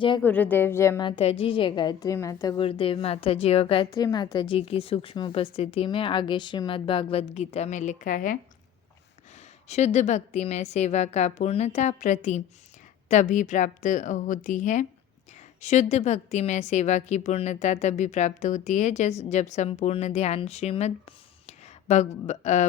जय गुरुदेव, जय माता जी, जय गायत्री माता। गुरुदेव माता जी और गायत्री माता जी की सूक्ष्म उपस्थिति में आगे श्रीमद् भागवत गीता में लिखा है, शुद्ध भक्ति में सेवा का पूर्णता प्रति तभी प्राप्त होती है। शुद्ध भक्ति में सेवा की पूर्णता तभी प्राप्त होती है जब संपूर्ण ध्यान श्रीमद्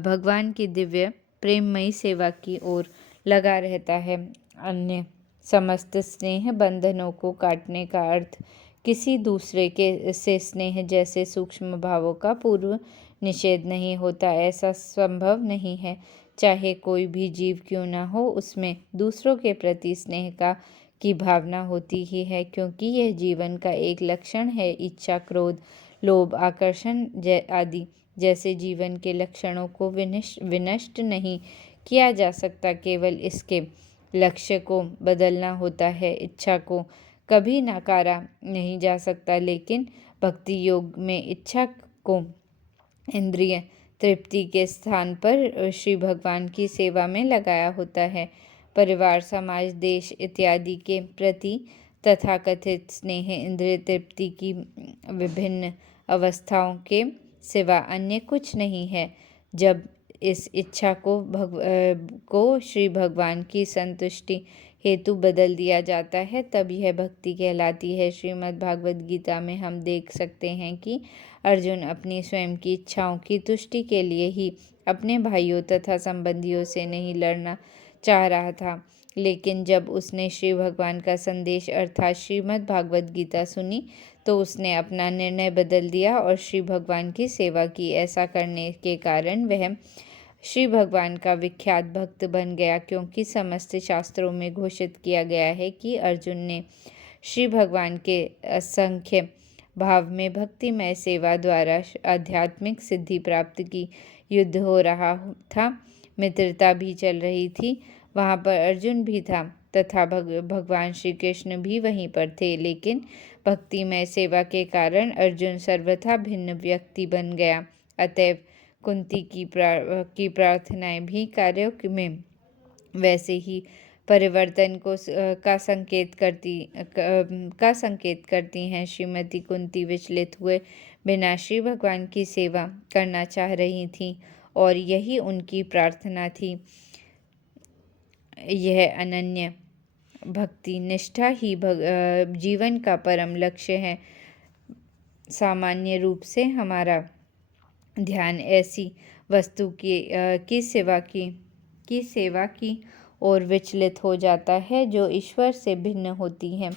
भगवान की दिव्य प्रेममयी सेवा की ओर लगा रहता है। अन्य समस्त स्नेह बंधनों को काटने का अर्थ किसी दूसरे के से स्नेह जैसे सूक्ष्म भावों का पूर्व निषेध नहीं होता। ऐसा संभव नहीं है। चाहे कोई भी जीव क्यों न हो, उसमें दूसरों के प्रति स्नेह की भावना होती ही है, क्योंकि यह जीवन का एक लक्षण है। इच्छा, क्रोध, लोभ, आकर्षण आदि जैसे जीवन के लक्षणों को विनष्ट नहीं किया जा सकता, केवल इसके लक्ष्य को बदलना होता है। इच्छा को कभी नकारा नहीं जा सकता, लेकिन भक्ति योग में इच्छा को इंद्रिय तृप्ति के स्थान पर श्री भगवान की सेवा में लगाया होता है। परिवार, समाज, देश इत्यादि के प्रति तथाकथित स्नेह इंद्रिय तृप्ति की विभिन्न अवस्थाओं के सिवा अन्य कुछ नहीं है। जब इस इच्छा को श्री भगवान की संतुष्टि हेतु बदल दिया जाता है, तब यह भक्ति कहलाती है। श्रीमद् भागवत गीता में हम देख सकते हैं कि अर्जुन अपनी स्वयं की इच्छाओं की तुष्टि के लिए ही अपने भाइयों तथा संबंधियों से नहीं लड़ना चाह रहा था, लेकिन जब उसने श्री भगवान का संदेश अर्थात श्रीमद् भागवत गीता सुनी तो उसने अपना निर्णय बदल दिया और श्री भगवान की सेवा की। ऐसा करने के कारण वह श्री भगवान का विख्यात भक्त बन गया, क्योंकि समस्त शास्त्रों में घोषित किया गया है कि अर्जुन ने श्री भगवान के असंख्य भाव में भक्तिमय सेवा द्वारा आध्यात्मिक सिद्धि प्राप्त की। युद्ध हो रहा था, मित्रता भी चल रही थी, वहाँ पर अर्जुन भी था तथा भगवान श्री कृष्ण भी वहीं पर थे, लेकिन भक्तिमय सेवा के कारण अर्जुन सर्वथा भिन्न व्यक्ति बन गया। अतएव कुंती की प्रार्थनाएं भी कार्यों में वैसे ही परिवर्तन का संकेत करती हैं। श्रीमती कुंती विचलित हुए बिना श्री भगवान की सेवा करना चाह रही थीं और यही उनकी प्रार्थना थी। यह अनन्य भक्ति निष्ठा ही जीवन का परम लक्ष्य है। सामान्य रूप से हमारा ध्यान ऐसी वस्तु की सेवा की ओर विचलित हो जाता है जो ईश्वर से भिन्न होती है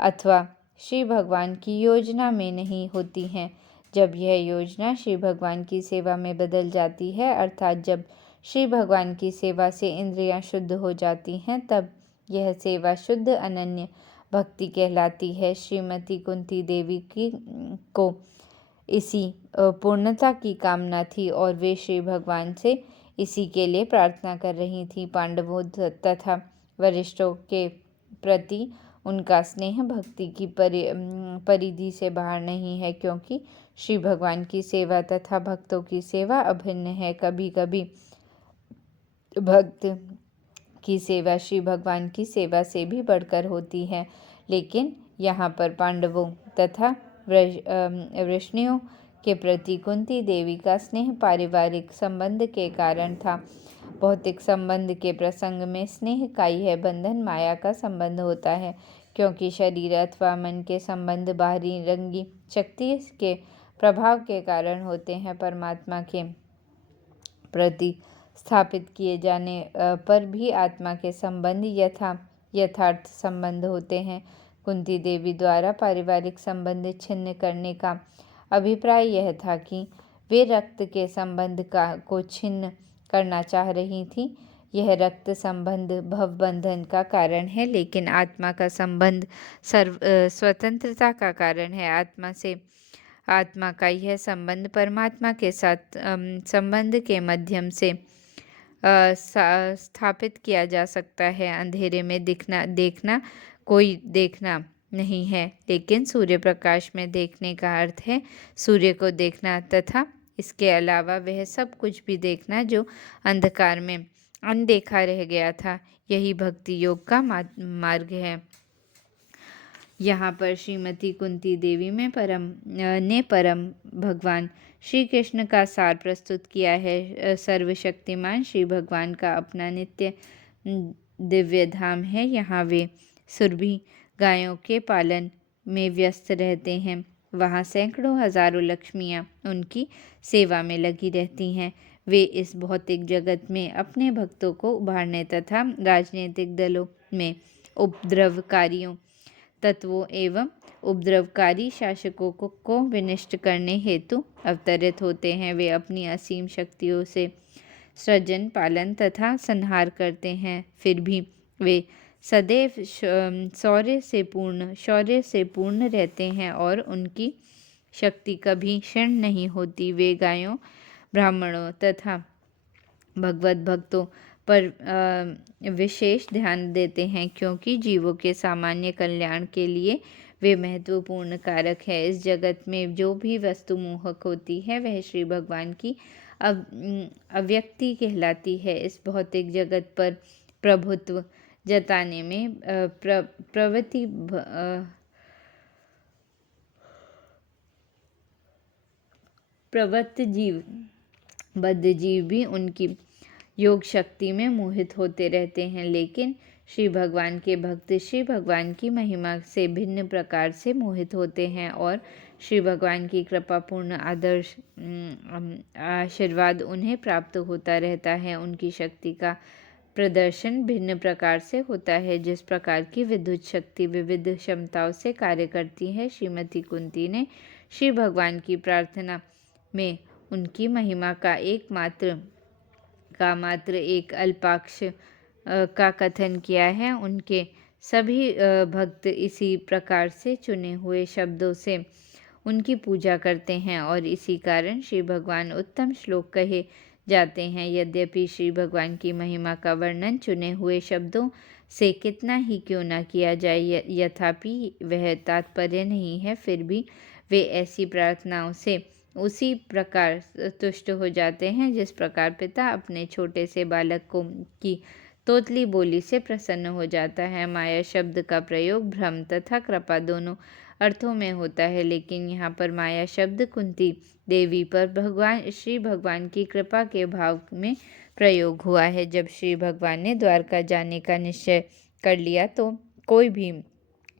अथवा श्री भगवान की योजना में नहीं होती हैं। जब यह योजना श्री भगवान की सेवा में बदल जाती है, अर्थात जब श्री भगवान की सेवा से इंद्रियां शुद्ध हो जाती हैं, तब यह सेवा शुद्ध अनन्य भक्ति कहलाती है। श्रीमती कुंती देवी को इसी पूर्णता की कामना थी और वे श्री भगवान से इसी के लिए प्रार्थना कर रही थी। पांडवों तथा वरिष्ठों के प्रति उनका स्नेह भक्ति की परिधि से बाहर नहीं है, क्योंकि श्री भगवान की सेवा तथा भक्तों की सेवा अभिन्न है। कभी कभी भक्त की सेवा श्री भगवान की सेवा से भी बढ़कर होती है, लेकिन यहाँ पर पांडवों तथा वृष्णियों के प्रति कुंती देवी का स्नेह पारिवारिक संबंध के कारण था। भौतिक संबंध के प्रसंग में स्नेह का यह बंधन माया का संबंध होता है, क्योंकि शरीर अथवा मन के संबंध बाहरी रंगी शक्ति के प्रभाव के कारण होते हैं। परमात्मा के प्रति स्थापित किए जाने पर भी आत्मा के संबंध यथार्थ संबंध होते हैं। कुंती देवी द्वारा पारिवारिक संबंध छिन्न करने का अभिप्राय यह था कि वे रक्त के संबंध को छिन्न करना चाह रही थी। यह रक्त संबंध भवबंधन का कारण है, लेकिन आत्मा का संबंध स्वतंत्रता का कारण है। आत्मा का यह संबंध परमात्मा के साथ संबंध के माध्यम से स्थापित किया जा सकता है। अंधेरे में देखना कोई देखना नहीं है, लेकिन सूर्य प्रकाश में देखने का अर्थ है सूर्य को देखना तथा इसके अलावा वह सब कुछ भी देखना जो अंधकार में अनदेखा रह गया था। यही भक्ति योग का मार्ग है। यहाँ पर श्रीमती कुंती देवी में ने परम भगवान श्री कृष्ण का सार प्रस्तुत किया है। सर्वशक्तिमान श्री भगवान का अपना नित्य दिव्य धाम है। यहाँ वे सुरभि गायों के पालन में व्यस्त रहते हैं। वहाँ सैकड़ों हजारों लक्ष्मियाँ उनकी सेवा में लगी रहती हैं। वे इस भौतिक जगत में अपने भक्तों को उभारने तथा राजनीतिक दलों में उपद्रवकारियों तत्वों एवं उपद्रवकारी शासकों को विनष्ट करने हेतु अवतरित होते हैं। वे अपनी असीम शक्तियों से सृजन, पालन तथा संहार करते हैं। फिर भी वे सदैव शौर्य से पूर्ण रहते हैं और उनकी शक्ति कभी क्षीण नहीं होती। वे गायों, ब्राह्मणों तथा भगवत भक्तों पर विशेष ध्यान देते हैं, क्योंकि जीवों के सामान्य कल्याण के लिए वे महत्वपूर्ण कारक है। इस जगत में जो भी वस्तु मोहक होती है वह श्री भगवान की अव्यक्ति कहलाती है। इस भौतिक जगत पर प्रभुत्व जताने में प्रवृत्त जीव, बद्ध जीव भी उनकी योग शक्ति में मोहित होते रहते हैं, लेकिन श्री भगवान के भक्त श्री भगवान की महिमा से भिन्न प्रकार से मोहित होते हैं और श्री भगवान की कृपा पूर्ण आशीर्वाद उन्हें प्राप्त होता रहता है। उनकी शक्ति का प्रदर्शन भिन्न प्रकार से होता है। जिस प्रकार की विद्युत शक्ति विविध क्षमताओं से कार्य करती है, श्रीमती कुंती ने श्री भगवान की प्रार्थना में उनकी महिमा का मात्र एक अल्पाक्ष का कथन किया है। उनके सभी भक्त इसी प्रकार से चुने हुए शब्दों से उनकी पूजा करते हैं और इसी कारण श्री भगवान उत्तम श्लोक कहे जाते हैं। यद्यपि श्री भगवान की महिमा का वर्णन चुने हुए शब्दों से कितना ही क्यों न किया जाए, यथापि वह तात्पर्य नहीं है, फिर भी वे ऐसी प्रार्थनाओं से उसी प्रकार तुष्ट हो जाते हैं जिस प्रकार पिता अपने छोटे से बालक को की तोतली बोली से प्रसन्न हो जाता है। माया शब्द का प्रयोग भ्रम तथा कृपा दोनों अर्थों में होता है, लेकिन यहाँ पर माया शब्द कुंती देवी पर श्री भगवान की कृपा के भाव में प्रयोग हुआ है। जब श्री भगवान ने द्वारका जाने का निश्चय कर लिया तो कोई भी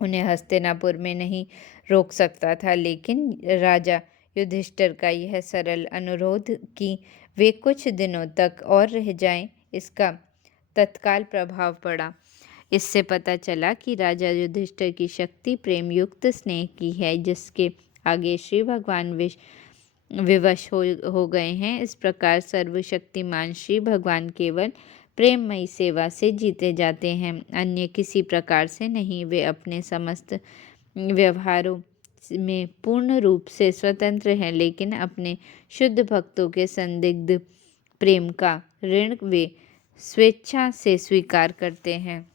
उन्हें हस्तिनापुर में नहीं रोक सकता था, लेकिन राजा युधिष्ठिर का यह सरल अनुरोध कि वे कुछ दिनों तक और रह जाएं, इसका तत्काल प्रभाव पड़ा। इससे पता चला कि राजा युधिष्ठिर की शक्ति प्रेम युक्त स्नेह की है, जिसके आगे श्री भगवान विवश हो गए हैं। इस प्रकार सर्वशक्तिमान श्री भगवान केवल प्रेममयी सेवा से जीते जाते हैं, अन्य किसी प्रकार से नहीं। वे अपने समस्त व्यवहारों में पूर्ण रूप से स्वतंत्र हैं, लेकिन अपने शुद्ध भक्तों के संदिग्ध प्रेम का ऋण वे स्वेच्छा से स्वीकार करते हैं।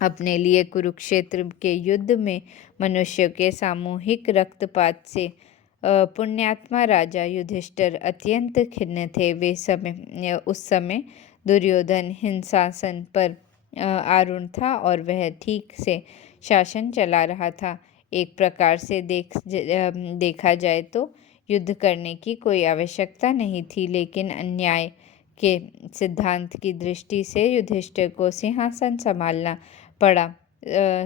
अपने लिए कुरुक्षेत्र के युद्ध में मनुष्य के सामूहिक रक्तपात से पुण्यात्मा राजा युधिष्ठिर अत्यंत खिन्न थे। उस समय दुर्योधन हिंसासन पर आरूढ़ था और वह ठीक से शासन चला रहा था। एक प्रकार से देखा जाए तो युद्ध करने की कोई आवश्यकता नहीं थी, लेकिन अन्याय के सिद्धांत की दृष्टि से युधिष्ठिर को सिंहासन संभालना पड़ा।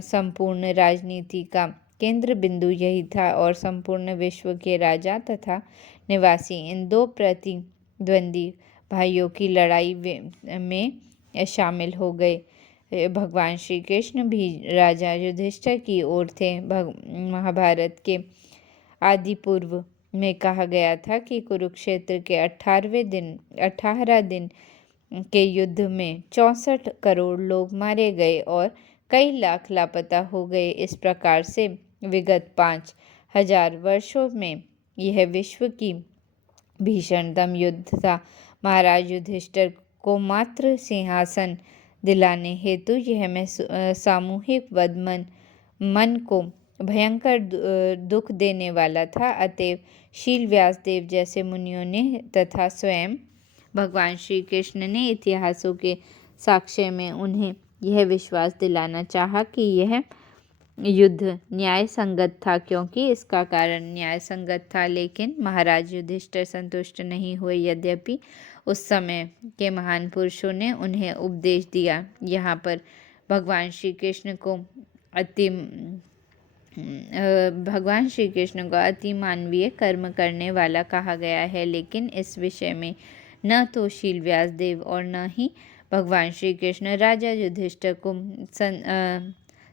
संपूर्ण राजनीति का केंद्र बिंदु यही था और संपूर्ण विश्व के राजा तथा निवासी इन दो प्रतिद्वंदी भाइयों की लड़ाई में शामिल हो गए। भगवान श्री कृष्ण भी राजा युधिष्ठिर की ओर थे। महाभारत के आदि पूर्व में कहा गया था कि कुरुक्षेत्र के 18 दिन के युद्ध में 64 करोड़ लोग मारे गए और कई लाख लापता हो गए। इस प्रकार से विगत 5000 वर्षों में यह विश्व की भीषणतम युद्ध था। महाराज युधिष्ठिर को मात्र सिंहासन दिलाने हेतु यह सामूहिक वध मन को भयंकर दुख देने वाला था। अतएव शील व्यासदेव जैसे मुनियों ने तथा स्वयं भगवान श्री कृष्ण ने इतिहासों के साक्ष्य में उन्हें यह विश्वास दिलाना चाहा कि यह युद्ध न्याय संगत था क्योंकि इसका कारण न्याय संगत था, लेकिन महाराज युधिष्ठिर संतुष्ट नहीं हुए। यद्यपि उस समय के महान पुरुषों ने उन्हें उपदेश दिया। यहाँ पर भगवान श्री कृष्ण को अति मानवीय कर्म करने वाला कहा गया है, लेकिन इस विषय में न तो शील व्यासदेव और न ही भगवान श्री कृष्ण राजा युधिष्ठिर को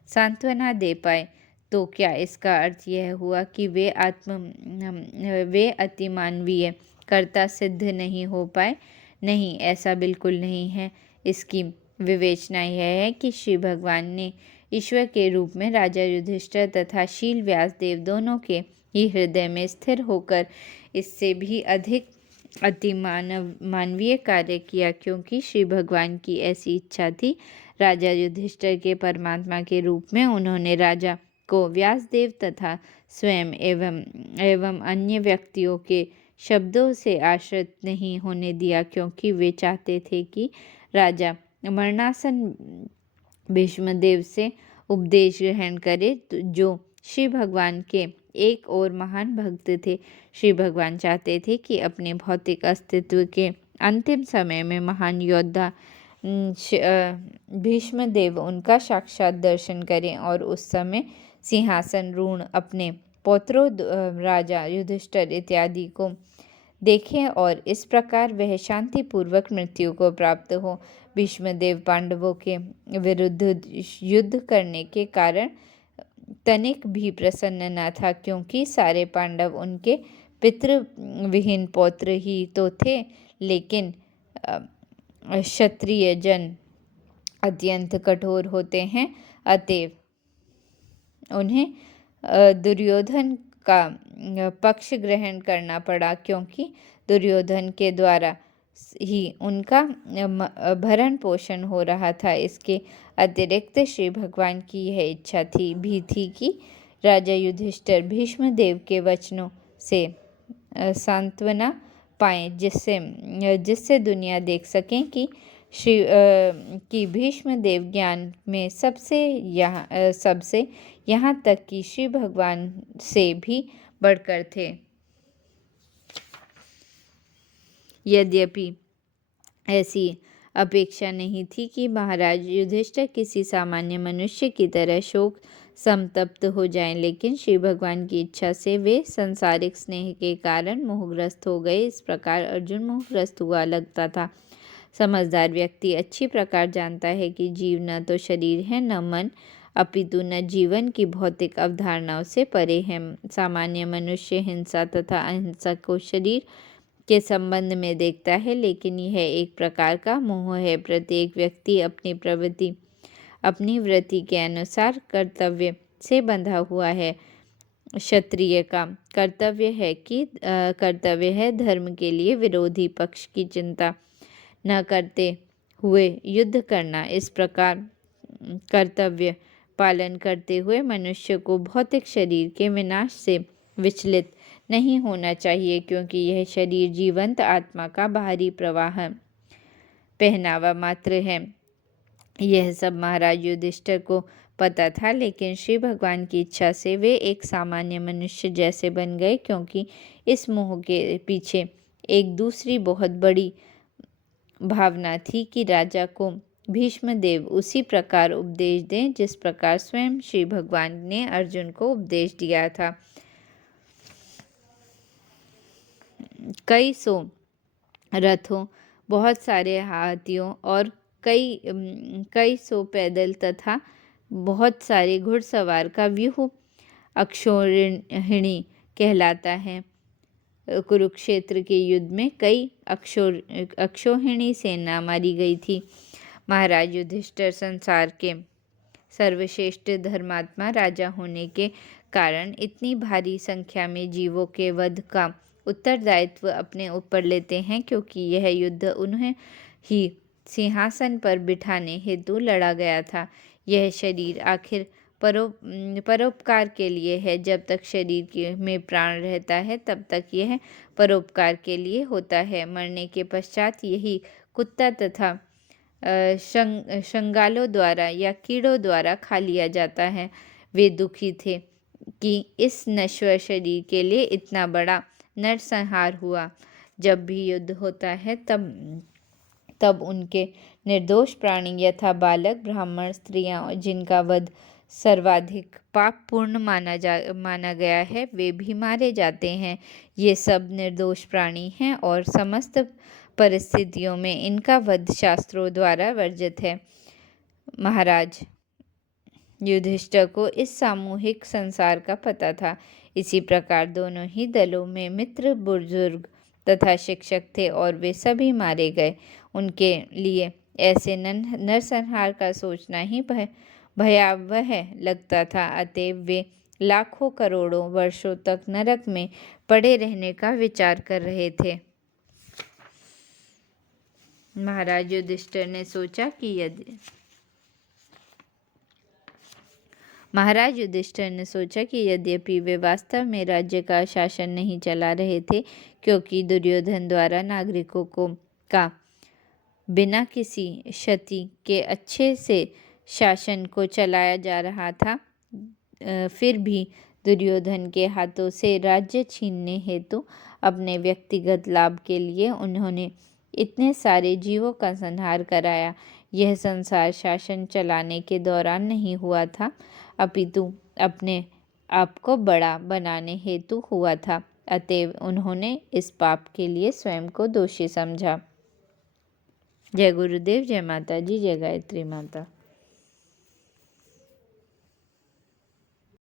सांत्वना दे पाए। तो क्या इसका अर्थ यह हुआ कि वे अति मानवीय कर्ता सिद्ध नहीं हो पाए? नहीं, ऐसा बिल्कुल नहीं है। इसकी विवेचना यह है कि श्री भगवान ने ईश्वर के रूप में राजा युधिष्ठिर तथा शील व्यासदेव दोनों के ही हृदय में स्थिर होकर इससे भी अधिक अति मानवीय कार्य किया, क्योंकि श्री भगवान की ऐसी इच्छा थी। राजा युधिष्ठिर के परमात्मा के रूप में उन्होंने राजा को व्यासदेव तथा स्वयं एवं अन्य व्यक्तियों के शब्दों से आश्रित नहीं होने दिया, क्योंकि वे चाहते थे कि राजा मरणासन भीष्मदेव से उपदेश ग्रहण करे, जो श्री भगवान के एक और महान भक्त थे। श्री भगवान चाहते थे कि अपने भौतिक अस्तित्व के अंतिम समय में महान योद्धा भीष्मदेव उनका साक्षात दर्शन करें और उस समय सिंहासन रूढ़ अपने पौत्रों राजा युधिष्ठिर इत्यादि को देखें और इस प्रकार वह शांतिपूर्वक मृत्यु को प्राप्त हो। भीष्मदेव पांडवों के विरुद्ध युद्ध करने के कारण तनिक भी प्रसन्न न था, क्योंकि सारे पांडव उनके पितृविहीन पौत्र ही तो थे। लेकिन क्षत्रिय जन अत्यंत कठोर होते हैं, अतएव उन्हें दुर्योधन का पक्ष ग्रहण करना पड़ा, क्योंकि दुर्योधन के द्वारा ही उनका भरण पोषण हो रहा था। इसके अतिरिक्त श्री भगवान की यह इच्छा थी कि राजा युधिष्ठिर भीष्मदेव के वचनों से सांत्वना पाएं, जिससे दुनिया देख सकें कि भीष्मदेव ज्ञान में सबसे यहाँ तक कि श्री भगवान से भी बढ़कर थे। यद्यपि ऐसी अपेक्षा नहीं थी कि महाराज युधिष्ठिर किसी सामान्य मनुष्य की तरह शोक संतप्त हो जाएं, लेकिन श्री भगवान की इच्छा से वे संसारिक स्नेह के कारण मोहग्रस्त हो गए। इस प्रकार अर्जुन मोहग्रस्त हुआ लगता था। समझदार व्यक्ति अच्छी प्रकार जानता है कि जीव न तो शरीर है, न मन, अपितु न जीवन की भौतिक अवधारणाओं से परे है। सामान्य मनुष्य हिंसा तथा अहिंसा को शरीर के संबंध में देखता है, लेकिन यह एक प्रकार का मोह है। प्रत्येक व्यक्ति अपनी वृत्ति के अनुसार कर्तव्य से बंधा हुआ है। क्षत्रिय का कर्तव्य है धर्म के लिए विरोधी पक्ष की चिंता न करते हुए युद्ध करना। इस प्रकार कर्तव्य पालन करते हुए मनुष्य को भौतिक शरीर के विनाश से विचलित नहीं होना चाहिए, क्योंकि यह शरीर जीवंत आत्मा का बाहरी पहनावा मात्र है। यह सब महाराज युधिष्ठिर को पता था, लेकिन श्री भगवान की इच्छा से वे एक सामान्य मनुष्य जैसे बन गए, क्योंकि इस मोह के पीछे एक दूसरी बहुत बड़ी भावना थी कि राजा को भीष्मदेव उसी प्रकार उपदेश दें जिस प्रकार स्वयं श्री भगवान ने अर्जुन को उपदेश दिया था। कई सौ रथों, बहुत सारे हाथियों और कई सौ पैदल तथा बहुत सारे घुड़सवार का व्यूह अक्षौहिणी कहलाता है। कुरुक्षेत्र के युद्ध में कई अक्षौहिणी सेना मारी गई थी। महाराज युधिष्ठिर संसार के सर्वश्रेष्ठ धर्मात्मा राजा होने के कारण इतनी भारी संख्या में जीवों के वध का उत्तरदायित्व अपने ऊपर लेते हैं, क्योंकि यह युद्ध उन्हें ही सिंहासन पर बिठाने हेतु लड़ा गया था। यह शरीर आखिर परोपकार के लिए है। जब तक शरीर में प्राण रहता है तब तक यह परोपकार के लिए होता है। मरने के पश्चात यही कुत्ता तथा शंगालों द्वारा या कीड़ों द्वारा खा लिया जाता है। वे दुखी थे कि इस नश्वर शरीर के लिए इतना बड़ा नरसंहार हुआ। जब भी युद्ध होता है तब उनके निर्दोष प्राणी यथा बालक, ब्राह्मण, स्त्रियां जिनका वध सर्वाधिक पापपूर्ण माना गया है, वे भी मारे जाते हैं। ये सब निर्दोष प्राणी हैं और समस्त परिस्थितियों में इनका वध शास्त्रों द्वारा वर्जित है। महाराज युधिष्ठिर को इस सामूहिक संसार का पता था। इसी प्रकार दोनों ही दलों में मित्र, बुजुर्ग तथा शिक्षक थे और वे सभी मारे गए। उनके लिए ऐसे नरसंहार का सोचना ही भयावह लगता था। अतएव वे लाखों करोड़ों वर्षों तक नरक में पड़े रहने का विचार कर रहे थे। महाराज युधिष्ठिर ने सोचा कि यद्यपि वे वास्तव में राज्य का शासन नहीं चला रहे थे, क्योंकि दुर्योधन द्वारा नागरिकों का बिना किसी क्षति के अच्छे से शासन को चलाया जा रहा था, फिर भी दुर्योधन के हाथों से राज्य छीनने हेतु अपने व्यक्तिगत लाभ के लिए उन्होंने इतने सारे जीवों का संहार कराया। यह संसार शासन चलाने के दौरान नहीं हुआ था, अपितु अपने आप को बड़ा बनाने हेतु हुआ था। अतएव उन्होंने इस पाप के लिए स्वयं को दोषी समझा। जय गुरुदेव, जय माता जी, जय गायत्री माता।